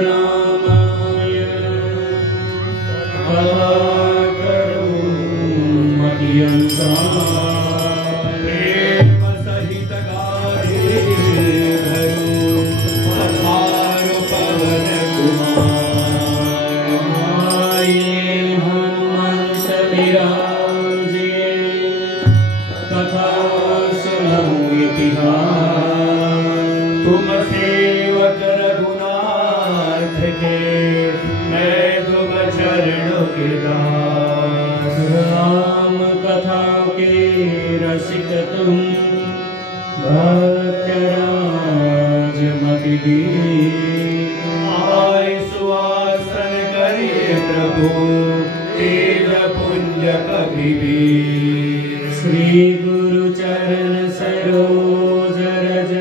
रामाय कलाकरो मह्यंसा प्रेम सहित गाये भयो पधारो पवन कुमार आइए हनुमंत विराजिए कथा सुनऊ इतिहास तुम सेवक रघुनाथ के मैं तुम चरणों के दास राम कथा के रसिक तुम भक्त राजमति दीन आय सुवासन करे प्रभु तेज पुंज कपिवीर श्री गुरु चरण सरोज रज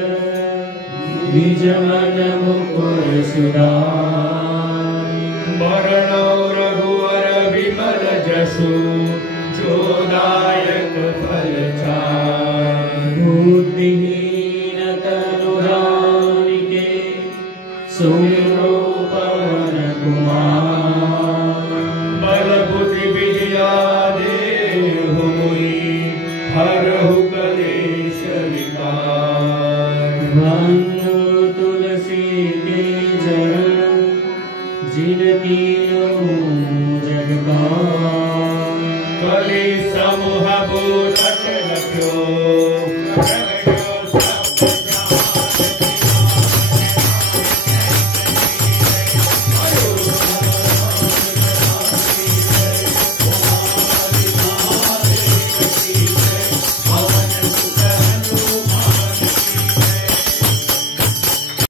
निज मन मुकुर सुधारि बरनौ रघुवर विमल जसु जो दायक फल चारि बुद्धिहीन तनु जानिके सुमिरो पवन कुमार बल बुद्धि विद्या देहु मोहि हरहु कलेश विकार वंदो तुलसी के चरण जिनकी जगपाल कलि समूह